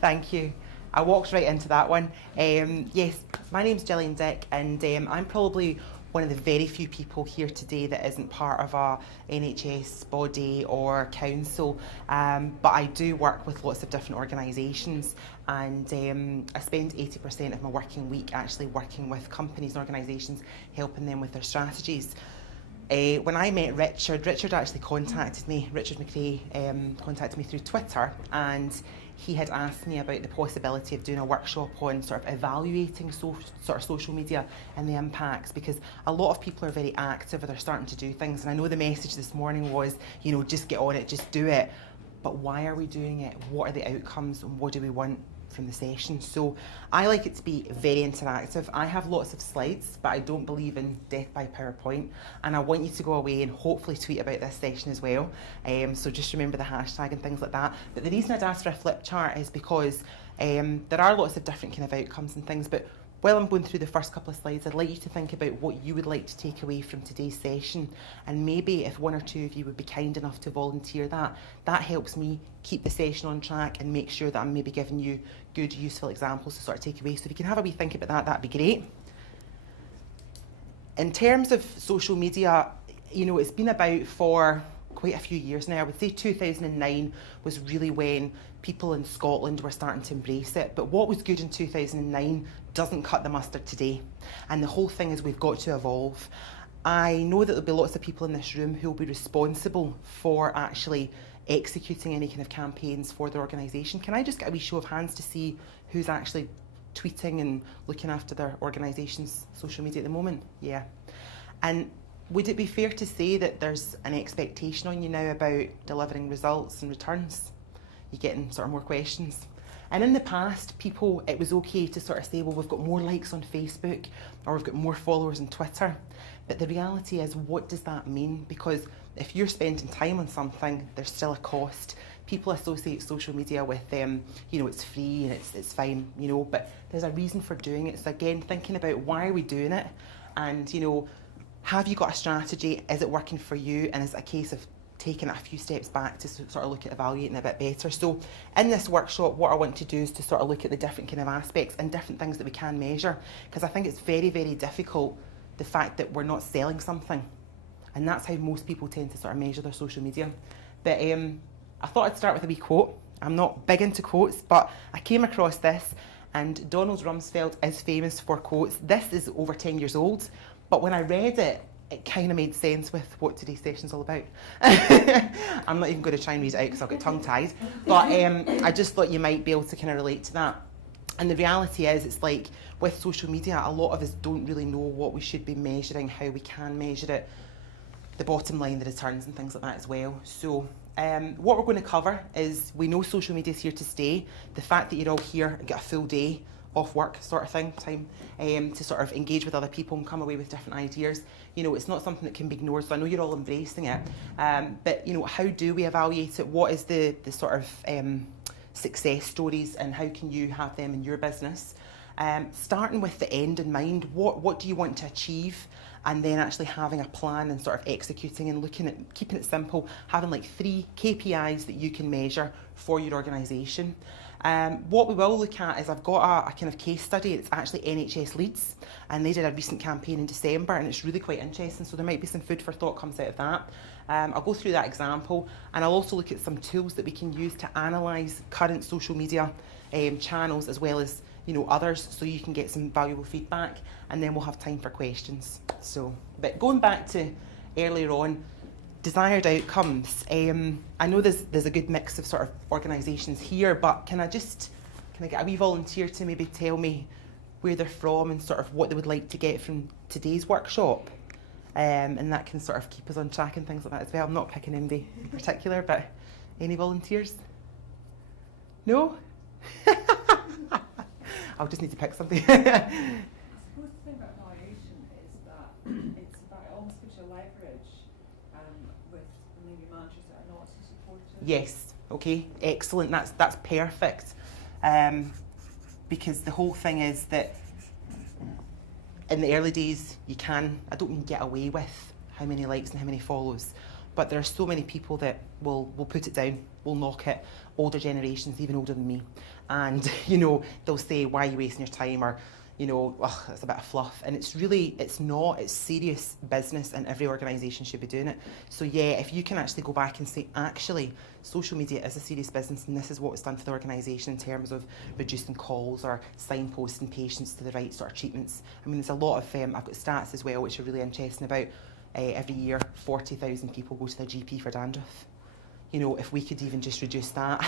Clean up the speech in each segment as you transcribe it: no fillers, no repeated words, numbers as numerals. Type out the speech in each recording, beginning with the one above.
Thank you. I walked right into that one. Yes, my name's Gillian Dick, and I'm probably one of the very few people here today that isn't part of a NHS body or council, but I do work with lots of different organisations, and I spend 80% of my working week actually working with companies and organisations, helping them with their strategies. When I met Richard actually contacted me. Richard McRae contacted me through Twitter, and he had asked me about the possibility of doing a workshop on sort of evaluating sort of social media and the impacts, because a lot of people are very active or they're starting to do things, and I know the message this morning was, you know, just get on it, just do it. But why are we doing it? What are the outcomes, and what do we want from the session? So I like it to be very interactive. I have lots of slides, but I don't believe in death by PowerPoint, and I want you to go away and hopefully tweet about this session as well. So just remember the hashtag and things like that. But the reason I'd asked for a flip chart is because there are lots of different kind of outcomes and things, but while I'm going through the first couple of slides, I'd like you to think about what you would like to take away from today's session, and maybe if one or two of you would be kind enough to volunteer that helps me keep the session on track and make sure that I'm maybe giving you good, useful examples to sort of take away. So if you can have a wee think about that, that'd be great. In terms of social media, you know, it's been about for quite a few years now. I would say 2009 was really when people in Scotland were starting to embrace it. But what was good in 2009 doesn't cut the mustard today. And the whole thing is we've got to evolve. I know that there'll be lots of people in this room who will be responsible for actually executing any kind of campaigns for the organisation. Can I just get a wee show of hands to see who's actually tweeting and looking after their organisation's social media at the moment? Yeah. And would it be fair to say that there's an expectation on you now about delivering results and returns? You're getting sort of more questions. And in the past, it was okay to sort of say, well, we've got more likes on Facebook or we've got more followers on Twitter. But the reality is, what does that mean? Because if you're spending time on something, there's still a cost. People associate social media with you know, it's free and it's fine, you know, but there's a reason for doing it. So again, thinking about why are we doing it? And, you know, have you got a strategy? Is it working for you? And is it a case of taking it a few steps back to sort of look at evaluating a bit better? So in this workshop, what I want to do is to sort of look at the different kind of aspects and different things that we can measure, because I think it's very, very difficult, the fact that we're not selling something. And that's how most people tend to sort of measure their social media. But I thought I'd start with a wee quote. I'm not big into quotes, but I came across this, and Donald Rumsfeld is famous for quotes. This is over 10 years old, but when I read it, it kind of made sense with what today's session's all about. I'm not even going to try and read it out because I'll get tongue-tied, but I just thought you might be able to kind of relate to that. And the reality is, it's like with social media, a lot of us don't really know what we should be measuring, how we can measure it, the bottom line, the returns and things like that as well. So what we're going to cover is, we know social media is here to stay. The fact that you're all here and get a full day off work sort of thing, time to sort of engage with other people and come away with different ideas. You know, it's not something that can be ignored, so I know you're all embracing it. But, you know, how do we evaluate it? What is the sort of success stories, and how can you have them in your business? Starting with the end in mind, what do you want to achieve? And then actually having a plan and sort of executing and looking at keeping it simple, having like 3 KPIs that you can measure for your organisation. What we will look at is, I've got a kind of case study. It's actually NHS Leads, and they did a recent campaign in December, and it's really quite interesting, so there might be some food for thought comes out of that. I'll go through that example, and I'll also look at some tools that we can use to analyse current social media channels, as well as, you know, others, so you can get some valuable feedback, and then we'll have time for questions. So, but going back to earlier on, desired outcomes. I know there's a good mix of sort of organisations here, but can I get a wee volunteer to maybe tell me where they're from and sort of what they would like to get from today's workshop? And that can sort of keep us on track and things like that as well. I'm not picking anybody in particular, but any volunteers? No? I'll just need to pick something. I suppose the thing about evaluation is that it's about, it almost gives you leverage with maybe managers that are not so supportive. Yes, okay, excellent, that's perfect. Because the whole thing is that in the early days, I don't mean get away with how many likes and how many follows, But there are so many people that will put it down, will knock it, older generations, even older than me. And, you know, they'll say, why are you wasting your time? Or, you know, oh, it's a bit of fluff. And it's really, it's not, it's serious business, and every organisation should be doing it. So yeah, if you can actually go back and say, actually, social media is a serious business, and this is what it's done for the organisation in terms of reducing calls or signposting patients to the right sort of treatments. I mean, there's a lot of, I've got stats as well, which are really interesting about every year, 40,000 people go to their GP for dandruff. You know, if we could even just reduce that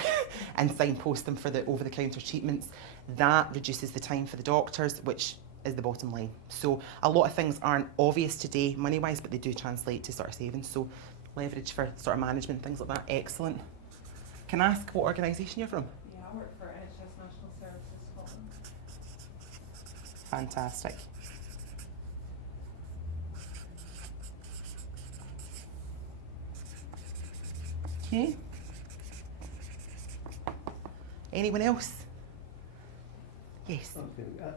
and signpost them for the over-the-counter treatments, that reduces the time for the doctors, which is the bottom line. So a lot of things aren't obvious today, money-wise, but they do translate to sort of savings. So leverage for sort of management, things like that. Excellent. Can I ask what organisation you're from? Yeah, I work for NHS National Services Scotland. Fantastic. Okay. Anyone else? Yes.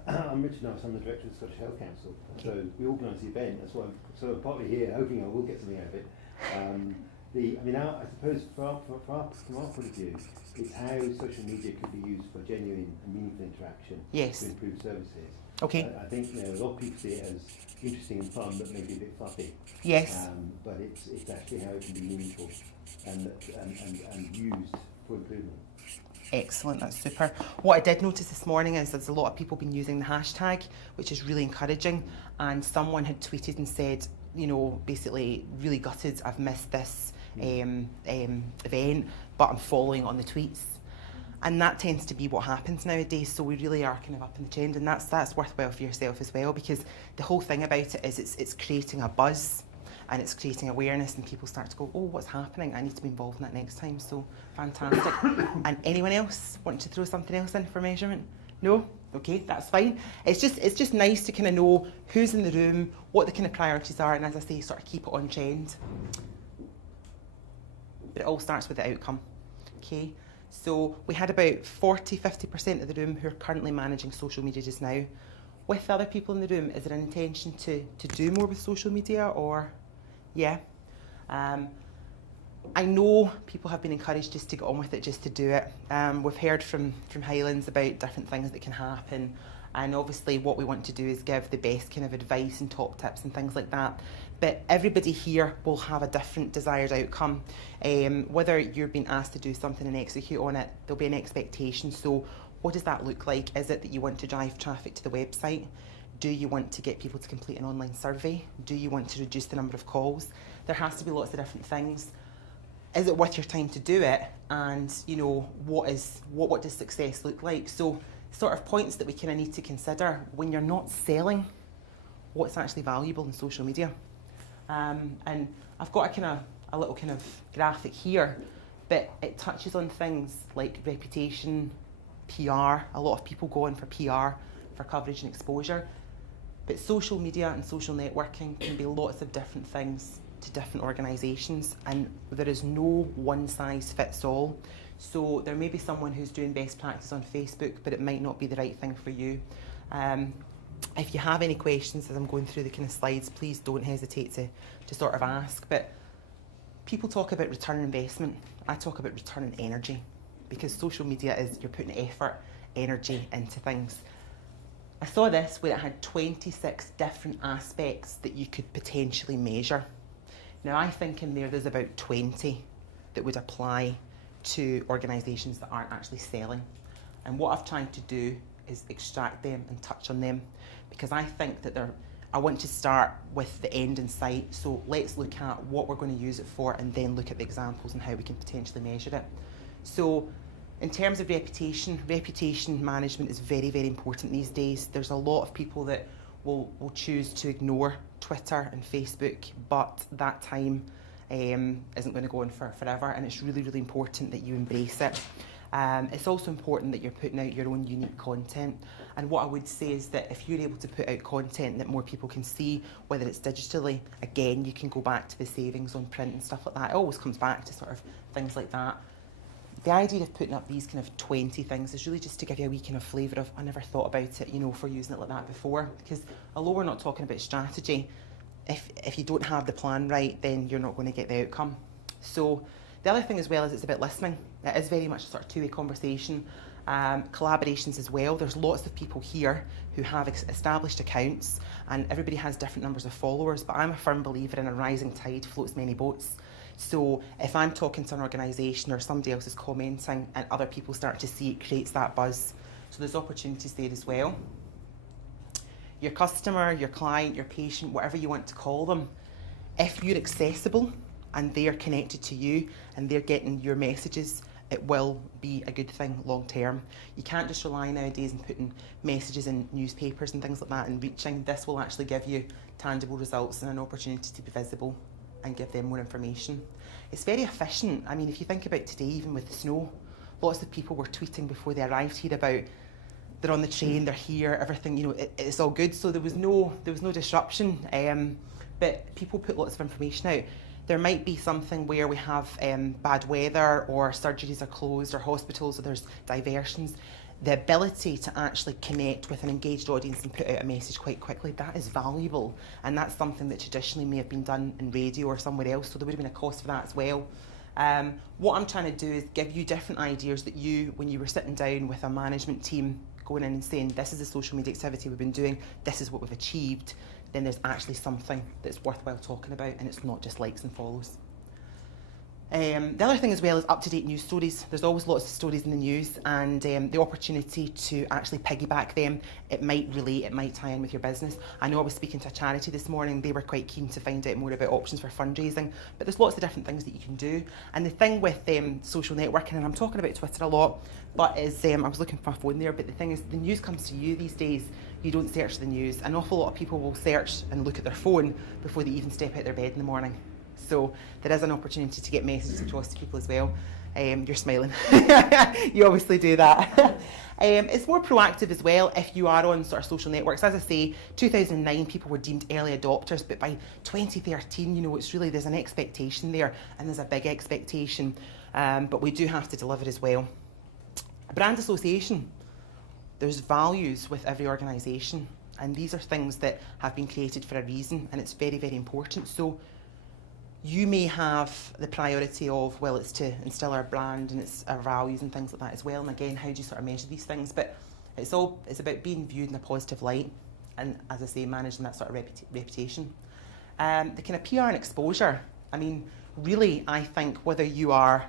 I'm Richard Norris, I'm the Director of the Scottish Health Council. So we organise the event, that's why I'm sort of partly here, hoping I will get something out of it. I suppose from our point of view, it's how social media could be used for genuine and meaningful interaction to improve services. Okay. I think a lot of people see it as interesting and fun, but maybe a bit fluffy. Yes. But it's actually how it can be meaningful and used for improvement. Excellent, that's super. What I did notice this morning is there's a lot of people been using the hashtag, which is really encouraging. And someone had tweeted and said, you know, basically, really gutted, I've missed this event, but I'm following on the tweets. And that tends to be what happens nowadays. So we really are kind of up in the trend, and that's worthwhile for yourself as well, because the whole thing about it is it's creating a buzz. And it's creating awareness, and people start to go, oh, what's happening? I need to be involved in that next time. So fantastic. And anyone else want to throw something else in for measurement? No? Okay, that's fine. It's just nice to kind of know who's in the room, what the kind of priorities are, and as I say, sort of keep it on trend. But it all starts with the outcome. Okay, so we had about 40-50% of the room who are currently managing social media just now. With other people in the room, is there an intention to do more with social media, or? Yeah. I know people have been encouraged just to get on with it, just to do it. We've heard from Highlands about different things that can happen, and obviously what we want to do is give the best kind of advice and top tips and things like that. But everybody here will have a different desired outcome. Whether you're being asked to do something and execute on it, there'll be an expectation. So what does that look like? Is it that you want to drive traffic to the website? Do you want to get people to complete an online survey? Do you want to reduce the number of calls? There has to be lots of different things. Is it worth your time to do it? And you know, what does success look like? So sort of points that we kind of need to consider when you're not selling, what's actually valuable in social media. And I've got a little kind of graphic here, but it touches on things like reputation, PR. A lot of people go in for PR, for coverage and exposure. But social media and social networking can be lots of different things to different organisations, and there is no one size fits all. So there may be someone who's doing best practice on Facebook, but it might not be the right thing for you. If you have any questions as I'm going through the kind of slides, please don't hesitate to sort of ask. But people talk about return on investment. I talk about return on energy, because social media is, you're putting effort, energy into things. I saw this where it had 26 different aspects that you could potentially measure. Now I think in there's about 20 that would apply to organisations that aren't actually selling. And what I've tried to do is extract them and touch on them, because I think that I want to start with the end in sight. So let's look at what we're going to use it for, and then look at the examples and how we can potentially measure it. So in terms of reputation management is very, very important these days. There's a lot of people that will choose to ignore Twitter and Facebook, but that time isn't going to go on for forever, and it's really, really important that you embrace it. It's also important that you're putting out your own unique content. And what I would say is that if you're able to put out content that more people can see, whether it's digitally, again, you can go back to the savings on print and stuff like that. It always comes back to sort of things like that. The idea of putting up these kind of 20 things is really just to give you a wee kind of flavour of, I never thought about it, you know, for using it like that before. Because although we're not talking about strategy, if you don't have the plan right, then you're not going to get the outcome. So the other thing as well is it's about listening. It is very much a sort of two-way conversation. Collaborations as well. There's lots of people here who have established accounts, and everybody has different numbers of followers, but I'm a firm believer in a rising tide floats many boats. So if I'm talking to an organisation or somebody else is commenting and other people start to see, it creates that buzz. So there's opportunities there as well. Your customer, your client, your patient, whatever you want to call them, if you're accessible and they're connected to you and they're getting your messages, it will be a good thing long term. You can't just rely nowadays on putting messages in newspapers and things like that and reaching. This will actually give you tangible results and an opportunity to be visible and give them more information. It's very efficient. I mean, if you think about today, even with the snow, lots of people were tweeting before they arrived here about they're on the train, they're here, everything, you know, it's all good. So there was no disruption, but people put lots of information out. There might be something where we have bad weather or surgeries are closed or hospitals or there's diversions. The ability to actually connect with an engaged audience and put out a message quite quickly, that is valuable. And that's something that traditionally may have been done in radio or somewhere else, so there would have been a cost for that as well. What I'm trying to do is give you different ideas that you, when you were sitting down with a management team, going in and saying, this is the social media activity we've been doing, this is what we've achieved, then there's actually something that's worthwhile talking about and it's not just likes and follows. The other thing as well is up-to-date news stories. There's always lots of stories in the news, and the opportunity to actually piggyback them. It might relate, it might tie in with your business. I know I was speaking to a charity this morning. They were quite keen to find out more about options for fundraising, but there's lots of different things that you can do. And the thing with social networking, and I'm talking about Twitter a lot, but is I was looking for my phone there, but the thing is the news comes to you these days. You don't search the news. An awful lot of people will search and look at their phone before they even step out their bed in the morning. So there is an opportunity to get messages across to people as well. You're smiling. You obviously do that. It's more proactive as well if you are on sort of social networks. As I say, 2009 people were deemed early adopters, but by 2013, you know, it's really, there's an expectation there, and there's a big expectation, but we do have to deliver as well. Brand association. There's values with every organisation, and these are things that have been created for a reason, and it's very, very important. So you may have the priority of, well, it's to instill our brand and it's our values and things like that as well. And again, how do you sort of measure these things? But it's about being viewed in a positive light, and as I say, managing that sort of reputation. The kind of PR and exposure. I mean, really, I think whether you are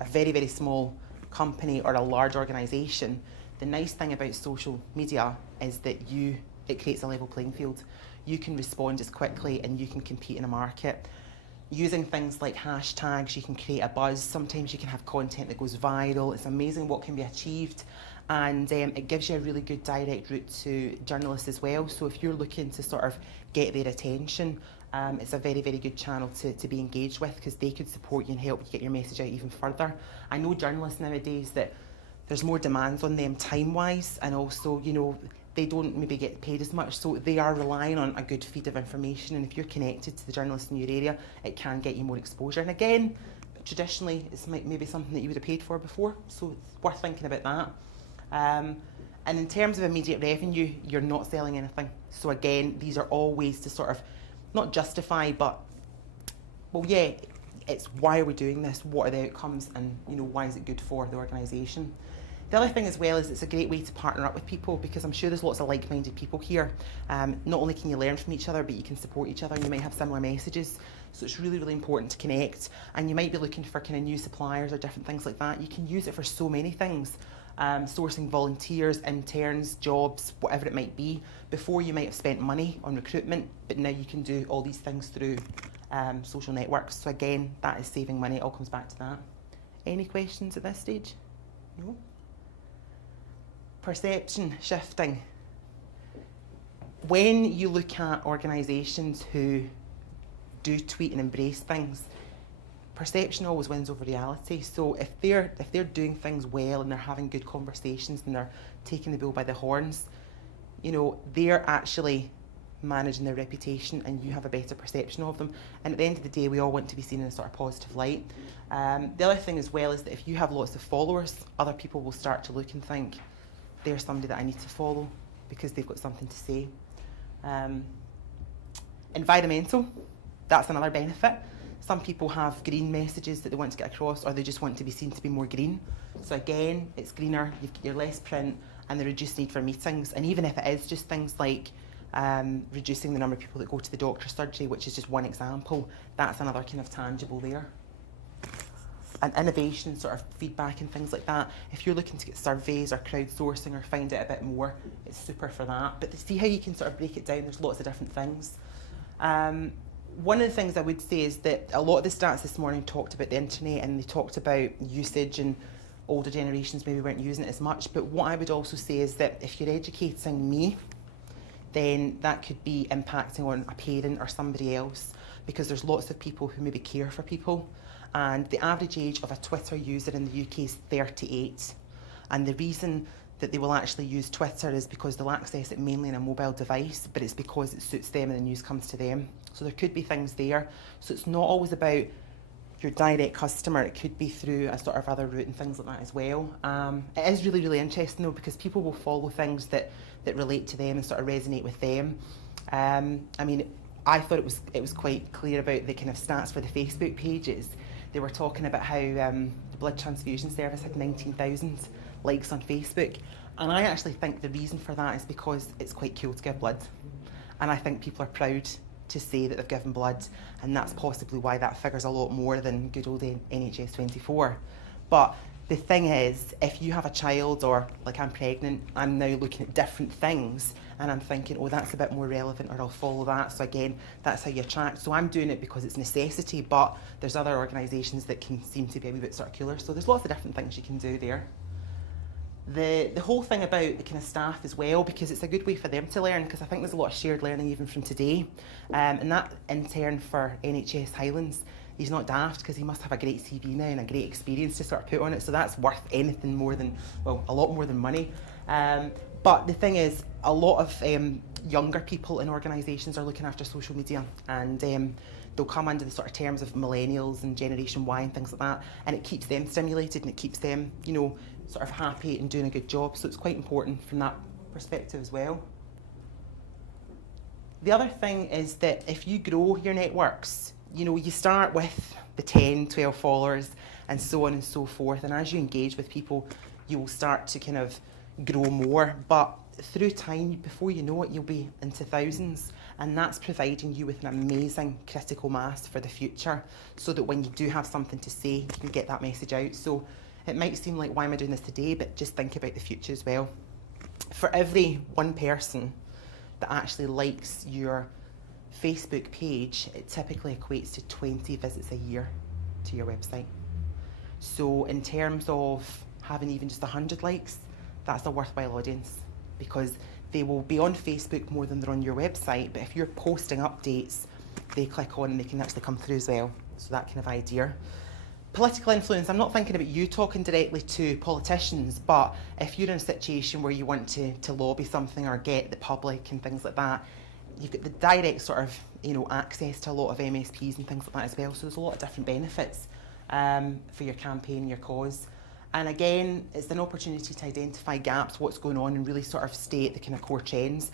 a very, very small company or a large organisation, the nice thing about social media is that it creates a level playing field. You can respond as quickly and you can compete in a market. Using things like hashtags, you can create a buzz. Sometimes you can have content that goes viral. It's amazing what can be achieved. And it gives you a really good direct route to journalists as well. So if you're looking to sort of get their attention, it's a very, very good channel to be engaged with, because they could support you and help you get your message out even further. I know journalists nowadays that there's more demands on them time-wise, and also, you know, they don't maybe get paid as much, so they are relying on a good feed of information, and if you're connected to the journalists in your area, it can get you more exposure. And again, traditionally, it's maybe something that you would have paid for before, so it's worth thinking about that. And in terms of immediate revenue, you're not selling anything. So again, these are all ways to sort of, not justify, but, well, yeah, it's why are we doing this, what are the outcomes, and, you know, why is it good for the organisation. The other thing as well is it's a great way to partner up with people, because I'm sure there's lots of like-minded people here. Not only can you learn from each other, but you can support each other, and you might have similar messages. So it's really, really important to connect. And you might be looking for kind of new suppliers or different things like that. You can use it for so many things. Sourcing volunteers, interns, jobs, whatever it might be. Before you might have spent money on recruitment, but now you can do all these things through social networks. So again, that is saving money. It all comes back to that. Any questions at this stage? No? Perception shifting. When you look at organisations who do tweet and embrace things, perception always wins over reality. So if they're doing things well and they're having good conversations and they're taking the bull by the horns, you know, they're actually managing their reputation, and you have a better perception of them. And at the end of the day, we all want to be seen in a sort of positive light. The other thing as well is that if you have lots of followers, other people will start to look and think, there's somebody that I need to follow because they've got something to say. Environmental, that's another benefit. Some people have green messages that they want to get across, or they just want to be seen to be more green. So again, it's greener, you're less print, and the reduced need for meetings. And even if it is just things like reducing the number of people that go to the doctor's surgery, which is just one example, that's another kind of tangible there. And innovation, sort of feedback and things like that. If you're looking to get surveys or crowdsourcing or find out a bit more, it's super for that. But to see how you can sort of break it down, there's lots of different things. One of the things I would say is that a lot of the stats this morning talked about the internet, and they talked about usage, and older generations maybe weren't using it as much. But what I would also say is that if you're educating me, then that could be impacting on a parent or somebody else, because there's lots of people who maybe care for people. And the average age of a Twitter user in the UK is 38. And the reason that they will actually use Twitter is because they'll access it mainly on a mobile device, but it's because it suits them and the news comes to them. So there could be things there. So it's not always about your direct customer, it could be through a sort of other route and things like that as well. It is really, really interesting though, because people will follow things that relate to them and sort of resonate with them. I mean, I thought it was quite clear about the kind of stats for the Facebook pages. They were talking about how the blood transfusion service had 19,000 likes on Facebook. And I actually think the reason for that is because it's quite cool to give blood. And I think people are proud to say that they've given blood, and that's possibly why that figure's a lot more than good old NHS 24. But the thing is, if you have a child, or like I'm pregnant, I'm now looking at different things and I'm thinking, oh, that's a bit more relevant, or I'll follow that. So again, that's how you attract. So I'm doing it because it's necessity, but there's other organisations that can seem to be a wee bit circular. So there's lots of different things you can do there. The whole thing about the kind of staff as well, because it's a good way for them to learn, because I think there's a lot of shared learning even from today. And that intern for NHS Highlands, he's not daft, because he must have a great CV now and a great experience to sort of put on it. So that's worth anything more than, well, a lot more than money. But the thing is, a lot of younger people in organisations are looking after social media, and they'll come under the sort of terms of millennials and Generation Y and things like that, and it keeps them stimulated and it keeps them, you know, sort of happy and doing a good job. So it's quite important from that perspective as well. The other thing is that if you grow your networks, you know, you start with the 10, 12 followers and so on and so forth, and as you engage with people, you will start to kind of grow more. But through time, before you know it, you'll be into thousands, and that's providing you with an amazing critical mass for the future, so that when you do have something to say, you can get that message out. So it might seem like, why am I doing this today? But just think about the future as well. For every one person that actually likes your Facebook page, it typically equates to 20 visits a year to your website. So in terms of having even just 100 likes, that's a worthwhile audience, because they will be on Facebook more than they're on your website. But if you're posting updates, they click on and they can actually come through as well. So that kind of idea. Political influence, I'm not thinking about you talking directly to politicians, but if you're in a situation where you want to lobby something or get the public and things like that, you've got the direct sort of, you know, access to a lot of MSPs and things like that as well. So there's a lot of different benefits for your campaign, your cause. And again, it's an opportunity to identify gaps, what's going on, and really sort of state the kind of core trends.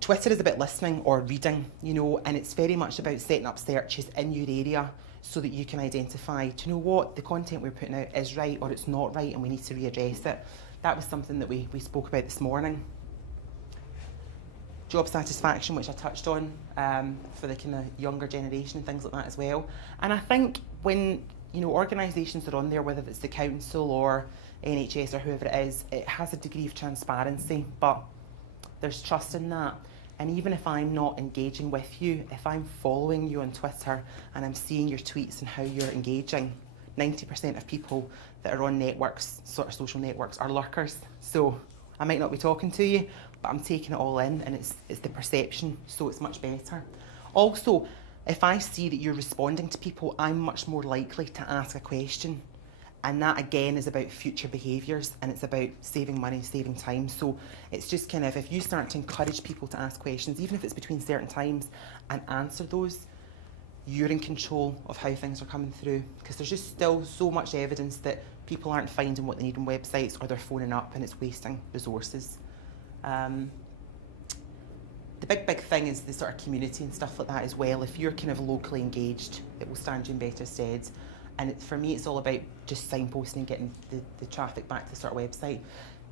Twitter is about listening or reading, you know, and it's very much about setting up searches in your area so that you can identify, do you know what, the content we're putting out is right or it's not right and we need to readdress it. That was something that we spoke about this morning. Job satisfaction, which I touched on, for the kind of younger generation and things like that as well. And I think when, you know, organisations are on there, whether it's the council or NHS or whoever it is, it has a degree of transparency, but there's trust in that. And even if I'm not engaging with you, if I'm following you on Twitter and I'm seeing your tweets and how you're engaging, 90% of people that are on networks, sort of social networks, are lurkers. So I might not be talking to you, but I'm taking it all in, and it's the perception, so it's much better. Also, if I see that you're responding to people, I'm much more likely to ask a question. And that again is about future behaviours, and it's about saving money, saving time. So it's just kind of, if you start to encourage people to ask questions, even if it's between certain times, and answer those, you're in control of how things are coming through. Because there's just still so much evidence that people aren't finding what they need on websites, or they're phoning up and it's wasting resources. the big thing is the sort of community and stuff like that as well. If you're kind of locally engaged, it will stand you in better stead. And for me, it's all about just signposting and getting the traffic back to the sort of website.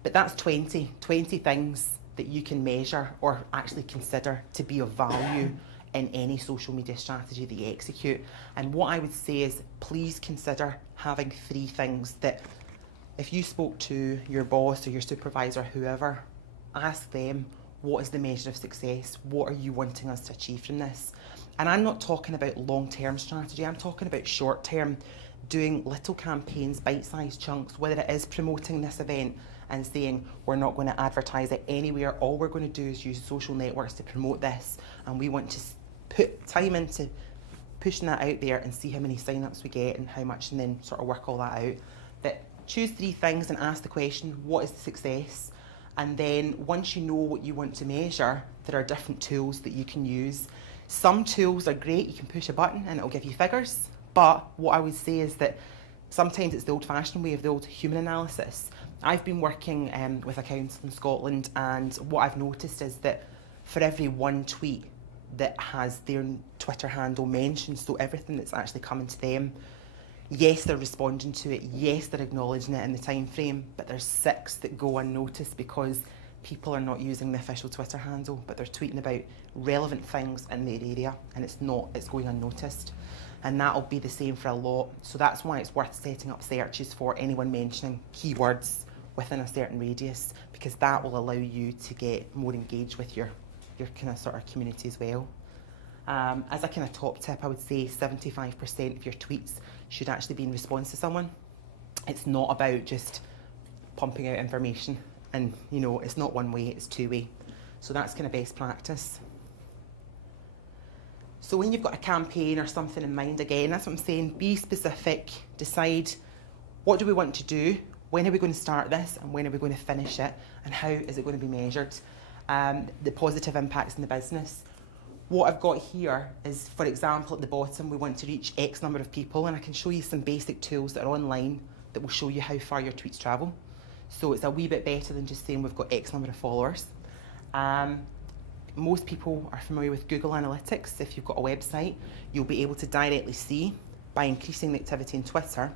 But that's 20 things that you can measure or actually consider to be of value in any social media strategy that you execute. And what I would say is, please consider having 3 things that if you spoke to your boss or your supervisor, whoever, ask them, what is the measure of success? What are you wanting us to achieve from this? And I'm not talking about long-term strategy, I'm talking about short-term, doing little campaigns, bite-sized chunks, whether it is promoting this event and saying we're not going to advertise it anywhere, all we're going to do is use social networks to promote this, and we want to put time into pushing that out there and see how many sign-ups we get and how much, and then sort of work all that out. But choose 3 things and ask the question, what is the success? And then once you know what you want to measure, there are different tools that you can use. Some tools are great, you can push a button and it'll give you figures. But what I would say is that sometimes it's the old-fashioned way of the old human analysis. I've been working with a council in Scotland, and what I've noticed is that for every 1 tweet that has their Twitter handle mentioned, so everything that's actually coming to them, yes, they're responding to it, yes, they're acknowledging it in the time frame, but there's 6 that go unnoticed because people are not using the official Twitter handle, but they're tweeting about relevant things in their area, and it's going unnoticed. And that'll be the same for a lot. So that's why it's worth setting up searches for anyone mentioning keywords within a certain radius, because that will allow you to get more engaged with your kind of sort of community as well. As a kind of top tip, I would say 75% of your tweets should actually be in response to someone. It's not about just pumping out information, and it's not one way, it's 2-way. So that's kind of best practice. So when you've got a campaign or something in mind, again, that's what I'm saying, be specific, decide what do we want to do, when are we going to start this, and when are we going to finish it, and how is it going to be measured, the positive impacts in the business. What I've got here is, for example, at the bottom, we want to reach X number of people, and I can show you some basic tools that are online that will show you how far your tweets travel. So it's a wee bit better than just saying we've got X number of followers. Most people are familiar with Google Analytics. If you've got a website, you'll be able to directly see, by increasing the activity in Twitter,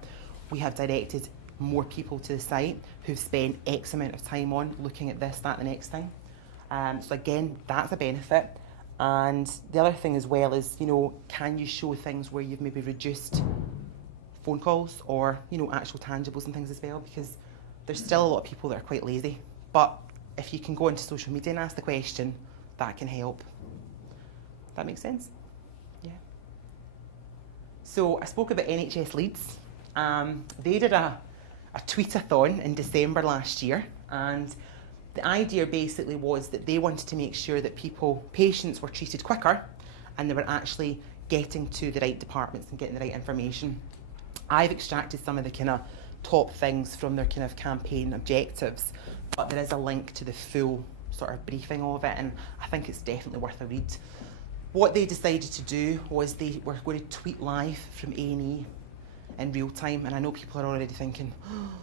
we have directed more people to the site who've spent X amount of time on looking at this, that, the next thing. So again, that's a benefit. And the other thing as well is, can you show things where you've maybe reduced phone calls or, actual tangibles and things as well? Because there's still a lot of people that are quite lazy. But if you can go into social media and ask the question, that can help. That makes sense? Yeah. So I spoke about NHS Leads. They did a tweet-a-thon in December last year, and the idea basically was that they wanted to make sure that patients were treated quicker and they were actually getting to the right departments and getting the right information. I've extracted some of the kind of top things from their kind of campaign objectives, but there is a link to the full sort of briefing of it, and I think it's definitely worth a read. What they decided to do was they were going to tweet live from A&E in real time, and I know people are already thinking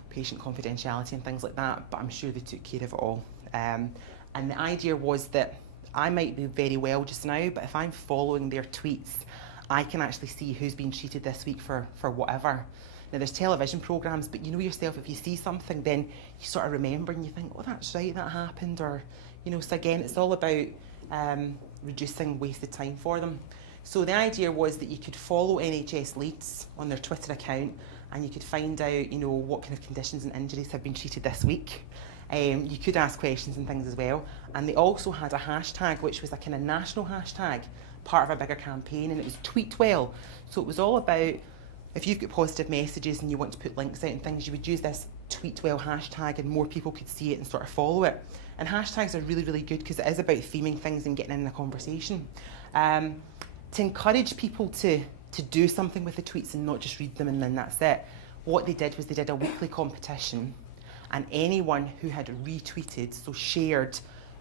patient confidentiality and things like that, but I'm sure they took care of it all. And the idea was that I might be very well just now, but if I'm following their tweets, I can actually see who's been treated this week for whatever. Now there's television programmes, but you know yourself, if you see something, then you sort of remember and you think, oh, that's right, that happened, or, so again, it's all about reducing wasted time for them. So the idea was that you could follow NHS Leads on their Twitter account, and you could find out, what kind of conditions and injuries have been treated this week. You could ask questions and things as well. And they also had a hashtag, which was a kind of national hashtag, part of a bigger campaign, and it was Tweet Well. So it was all about, if you've got positive messages and you want to put links out and things, you would use this Tweet Well hashtag and more people could see it and sort of follow it. And hashtags are really, really good because it is about theming things and getting in a conversation. To encourage people to do something with the tweets and not just read them and then that's it, what they did was they did a weekly competition, and anyone who had retweeted, so shared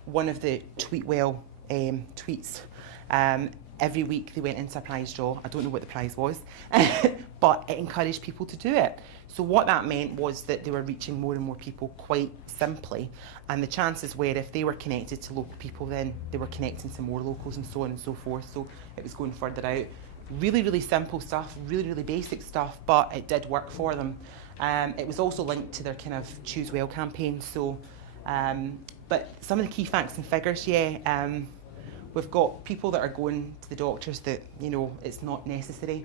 one of the Tweet Well tweets, every week they went into a prize draw. I don't know what the prize was, but it encouraged people to do it. So what that meant was that they were reaching more and more people quite simply, and the chances were if they were connected to local people, then they were connecting to more locals and so on and so forth. So it was going further out. Really, really simple stuff, really, really basic stuff, but it did work for them. It was also linked to their kind of Choose Well campaign. So, but some of the key facts and figures, we've got people that are going to the doctors that, you know, it's not necessary.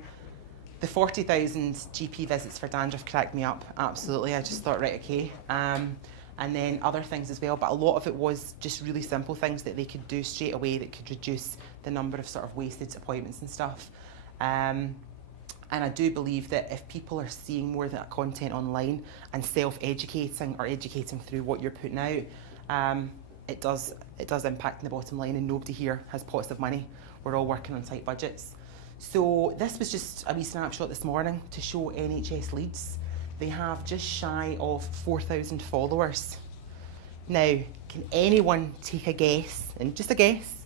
The 40,000 GP visits for dandruff cracked me up, absolutely. I just thought, right, okay. And then other things as well, but a lot of it was just really simple things that they could do straight away that could reduce the number of sort of wasted appointments and stuff. And I do believe that if people are seeing more of that content online and self-educating or educating through what you're putting out, it does impact in the bottom line, and nobody here has pots of money. We're all working on tight budgets. So this was just a wee snapshot this morning to show NHS Leads. They have just shy of 4,000 followers. Now, can anyone take a guess, and just a guess,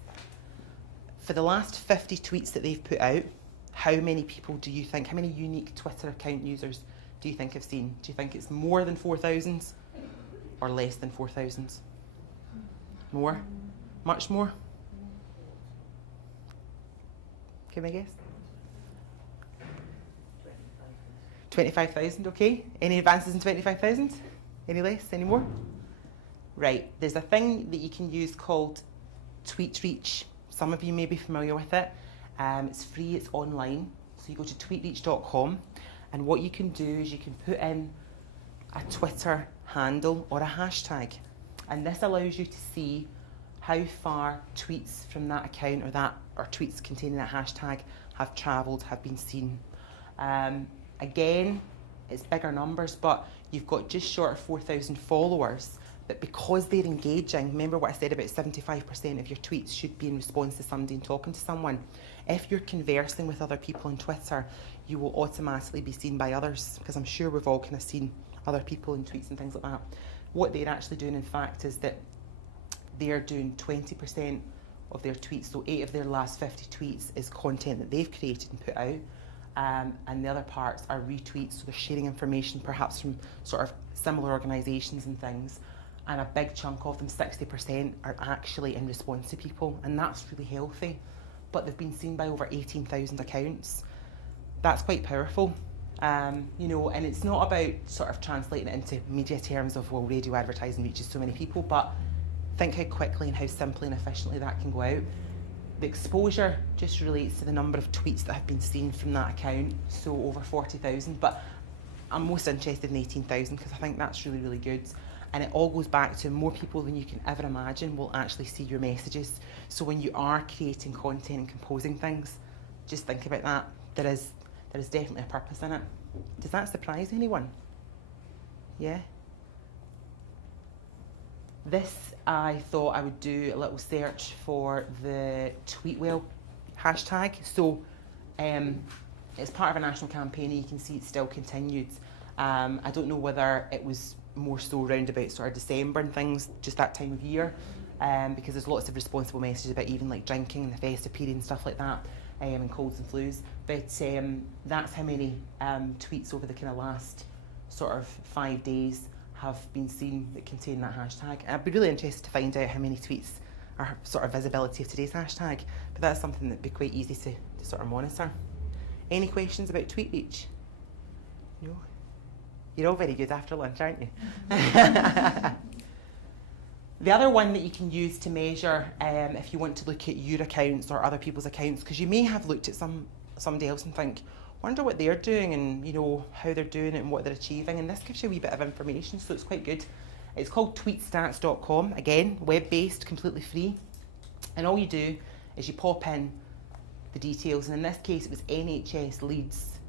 for the last 50 tweets that they've put out, how many people do you think, how many unique Twitter account users do you think have seen? Do you think it's more than 4,000 or less than 4,000? More? Much more? Can I guess? 25,000, okay. Any advances in 25,000? Any less, any more? Right, there's a thing that you can use called Tweet Reach. Some of you may be familiar with it. It's free, it's online. So you go to tweetreach.com, and what you can do is you can put in a Twitter handle or a hashtag. And this allows you to see how far tweets from that account or tweets containing that hashtag have travelled, have been seen. Again, it's bigger numbers, but you've got just short of 4,000 followers. But because they're engaging, remember what I said about 75% of your tweets should be in response to somebody and talking to someone. If you're conversing with other people on Twitter, you will automatically be seen by others, because I'm sure we've all kind of seen other people in tweets and things like that. What they're actually doing, in fact, is that they're doing 20% of their tweets. So 8 of their last 50 tweets is content that they've created and put out. And the other parts are retweets, so they're sharing information perhaps from sort of similar organisations and things. And a big chunk of them, 60%, are actually in response to people, and that's really healthy. But they've been seen by over 18,000 accounts. That's quite powerful. You know, and it's not about sort of translating it into media terms of, well, radio advertising reaches so many people, but think how quickly and how simply and efficiently that can go out. The exposure just relates to the number of tweets that have been seen from that account, so over 40,000, but I'm most interested in 18,000 because I think that's really, really good. And it all goes back to more people than you can ever imagine will actually see your messages. So when you are creating content and composing things, just think about that. There is definitely a purpose in it. Does that surprise anyone? Yeah? This, I thought I would do a little search for the TweetWell hashtag. So it's part of a national campaign, and you can see it's still continued. I don't know whether it was more so round about sort of December and things, just that time of year, because there's lots of responsible messages about even like drinking in the festive period and stuff like that, and colds and flus. But that's how many tweets over the kind of last sort of 5 days have been seen that contain that hashtag. And I'd be really interested to find out how many tweets are sort of visibility of today's hashtag, but that's something that'd be quite easy to sort of monitor. Any questions about Tweet Reach? No? You're all very good after lunch, aren't you? The other one that you can use to measure if you want to look at your accounts or other people's accounts, because you may have looked at somebody else and think, wonder what they're doing and you know how they're doing it and what they're achieving, and this gives you a wee bit of information, so it's quite good. It's called tweetstats.com, again, web-based, completely free, and all you do is you pop in the details, and in this case it was NHS Leads.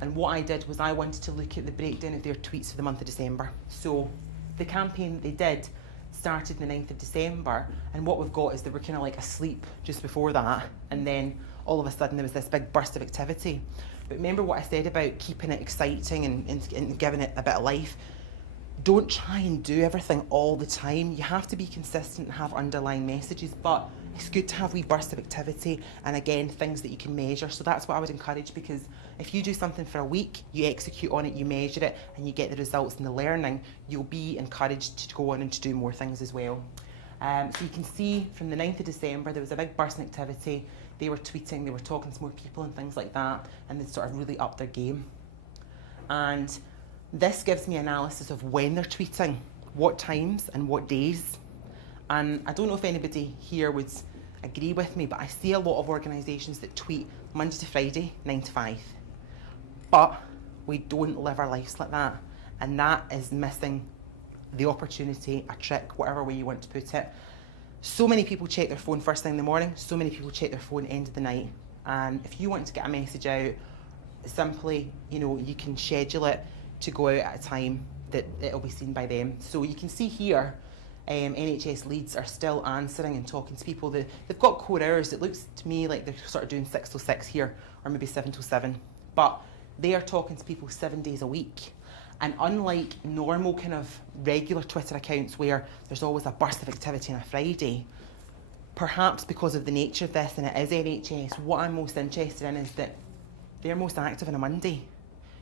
And what I did was I wanted to look at the breakdown of their tweets for the month of December. So the campaign that they did started the 9th of December, and what we've got is they were kind of like asleep just before that, and then all of a sudden there was this big burst of activity. But remember what I said about keeping it exciting and giving it a bit of life? don't try and do everything all the time. You have to be consistent and have underlying messages, but it's good to have wee bursts of activity and again, things that you can measure. So that's what I would encourage, because if you do something for a week, you execute on it, you measure it, and you get the results and the learning, you'll be encouraged to go on and to do more things as well. So you can see from the 9th of December, there was a big burst in activity. They were tweeting, they were talking to more people and things like that, and they sort of really upped their game. And this gives me analysis of when they're tweeting, what times and what days. And I don't know if anybody here would agree with me, but I see a lot of organisations that tweet Monday to Friday, 9 to 5. But we don't live our lives like that. And that is missing the opportunity, a trick, whatever way you want to put it. So many people check their phone first thing in the morning, so many people check their phone end of the night. And if you want to get a message out, simply, you can schedule it to go out at a time that it'll be seen by them. So you can see here, NHS Leads are still answering and talking to people. They've got core hours. It looks to me like they're sort of doing 6 till 6 here, or maybe 7 till 7. But they are talking to people 7 days a week. And unlike normal kind of regular Twitter accounts where there's always a burst of activity on a Friday, perhaps because of the nature of this, and it is NHS, what I'm most interested in is that they're most active on a Monday.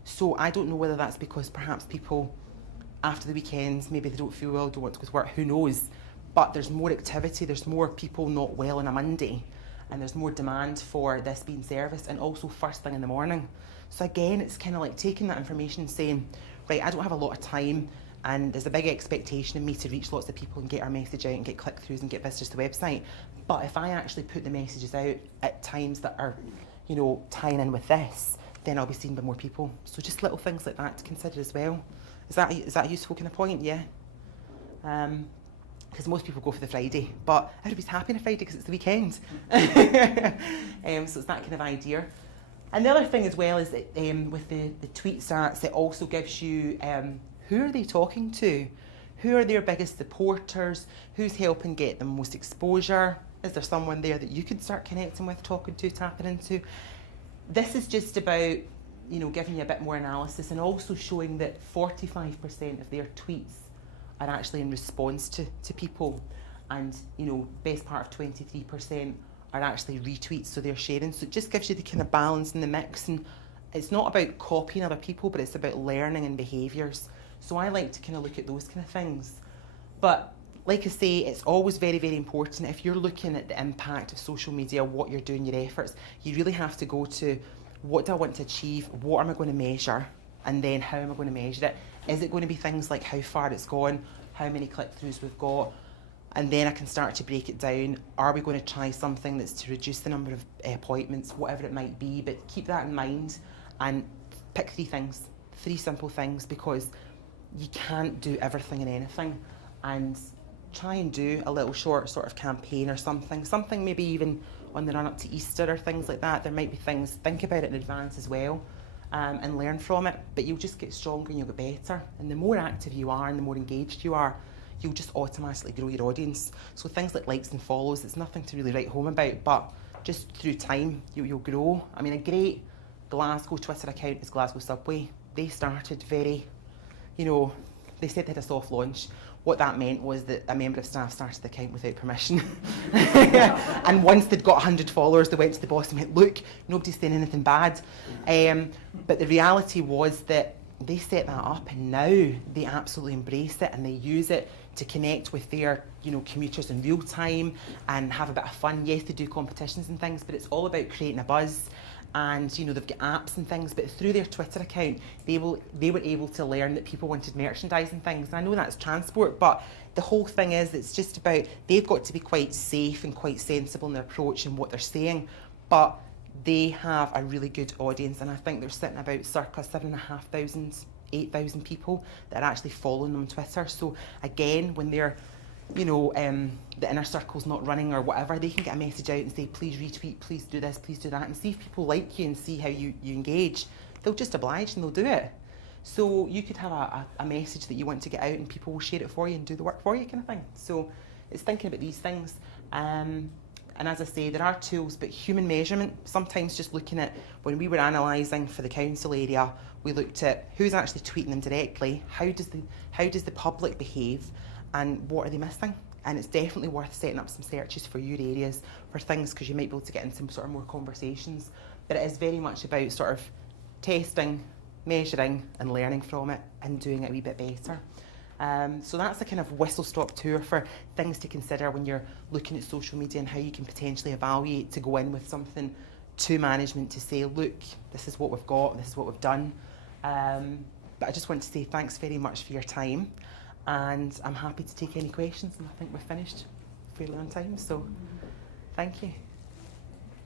So I don't know whether that's because perhaps people, after the weekends, maybe they don't feel well, don't want to go to work, who knows. But there's more activity, there's more people not well on a Monday, and there's more demand for this being serviced, and also first thing in the morning. So again, it's kind of like taking that information and saying, right, I don't have a lot of time, and there's a big expectation in me to reach lots of people and get our message out and get click-throughs and get visitors to the website. But if I actually put the messages out at times that are, tying in with this, then I'll be seen by more people. So just little things like that to consider as well. Is that a useful kind of point? Yeah. Because most people go for the Friday, but everybody's happy on a Friday because it's the weekend. So it's that kind of idea. And the other thing as well is that with the tweet stats, it also gives you who are they talking to? Who are their biggest supporters? Who's helping get them most exposure? Is there someone there that you could start connecting with, talking to, tapping into? This is just about, giving you a bit more analysis, and also showing that 45% of their tweets are actually in response to people, and best part of 23% are actually retweets, so they're sharing. So it just gives you the kind of balance in the mix, and it's not about copying other people, but it's about learning and behaviours. So I like to kind of look at those kind of things. But like I say, it's always very, very important. If you're looking at the impact of social media, what you're doing, your efforts, you really have to go to, what do I want to achieve? What am I going to measure? And then how am I going to measure it? Is it going to be things like how far it's gone, how many click-throughs we've got? And then I can start to break it down. Are we going to try something that's to reduce the number of appointments, whatever it might be? But keep that in mind and pick 3 things, 3 simple things, because you can't do everything and anything. And try and do a little short sort of campaign or something maybe even on the run up to Easter or things like that. There might be things, think about it in advance as well, and learn from it. But you'll just get stronger and you'll get better. And the more active you are and the more engaged you are, you'll just automatically grow your audience. So things like likes and follows, it's nothing to really write home about, but just through time, you'll grow. I mean, a great Glasgow Twitter account is Glasgow Subway. They started very, they said they had a soft launch. What that meant was that a member of staff started the account without permission. And once they'd got 100 followers, they went to the boss and went, look, nobody's saying anything bad. But the reality was that they set that up, and now they absolutely embrace it and they use it to connect with their commuters in real time and have a bit of fun. Yes, they do competitions and things, but it's all about creating a buzz. And they've got apps and things, but through their Twitter account, they were able to learn that people wanted merchandise and things. And I know that's transport, but the whole thing is, it's just about, they've got to be quite safe and quite sensible in their approach and what they're saying, but they have a really good audience, and I think they're sitting about circa 7,500, 8,000 people that are actually following them on Twitter. So again, when they're the inner circle's not running or whatever, they can get a message out and say, please retweet, please do this, please do that, and see if people like you and see how you engage. They'll just oblige and they'll do it. So you could have a message that you want to get out and people will share it for you and do the work for you, kind of thing. So it's thinking about these things. And as I say, there are tools, but human measurement, sometimes just looking at, when we were analysing for the council area, we looked at who's actually tweeting them directly, how does the public behave, and what are they missing? And it's definitely worth setting up some searches for your areas for things, because you might be able to get into some sort of more conversations. But it is very much about sort of testing, measuring and learning from it and doing it a wee bit better. So that's a kind of whistle-stop tour for things to consider when you're looking at social media and how you can potentially evaluate to go in with something to management to say, look, this is what we've got, this is what we've done. But I just want to say thanks very much for your time, and I'm happy to take any questions, and I think we've finished fairly on time, so thank you.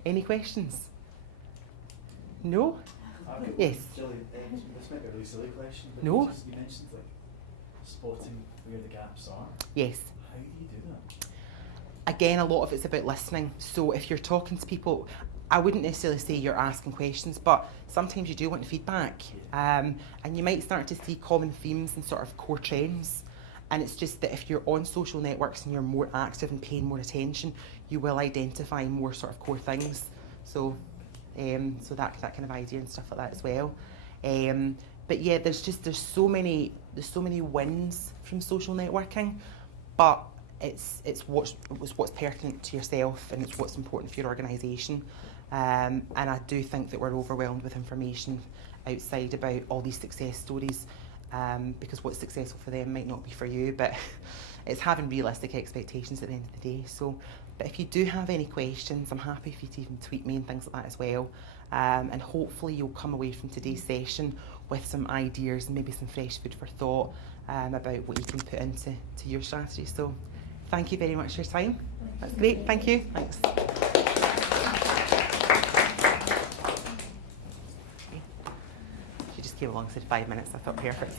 Any questions? No? Yes. Gillian, this might be a really silly question, but No. you mentioned like spotting where the gaps are. Yes. How do you do that? Again, a lot of it's about listening. So if you're talking to people, I wouldn't necessarily say you're asking questions, but sometimes you do want feedback. And you might start to see common themes and sort of core trends. And it's just that if you're on social networks and you're more active and paying more attention, you will identify more sort of core things. So that kind of idea and stuff like that as well. But yeah, there's so many wins from social networking, but it's what's pertinent to yourself, and it's what's important for your organisation. And I do think that we're overwhelmed with information outside about all these success stories, because what's successful for them might not be for you, but it's having realistic expectations at the end of the day. So, but if you do have any questions, I'm happy for you to even tweet me and things like that as well. And hopefully you'll come away from today's session with some ideas and maybe some fresh food for thought about what you can put into your strategy. So thank you very much for your time. That's great. Thank you. Thanks. She just came along and said 5 minutes. I thought perfect.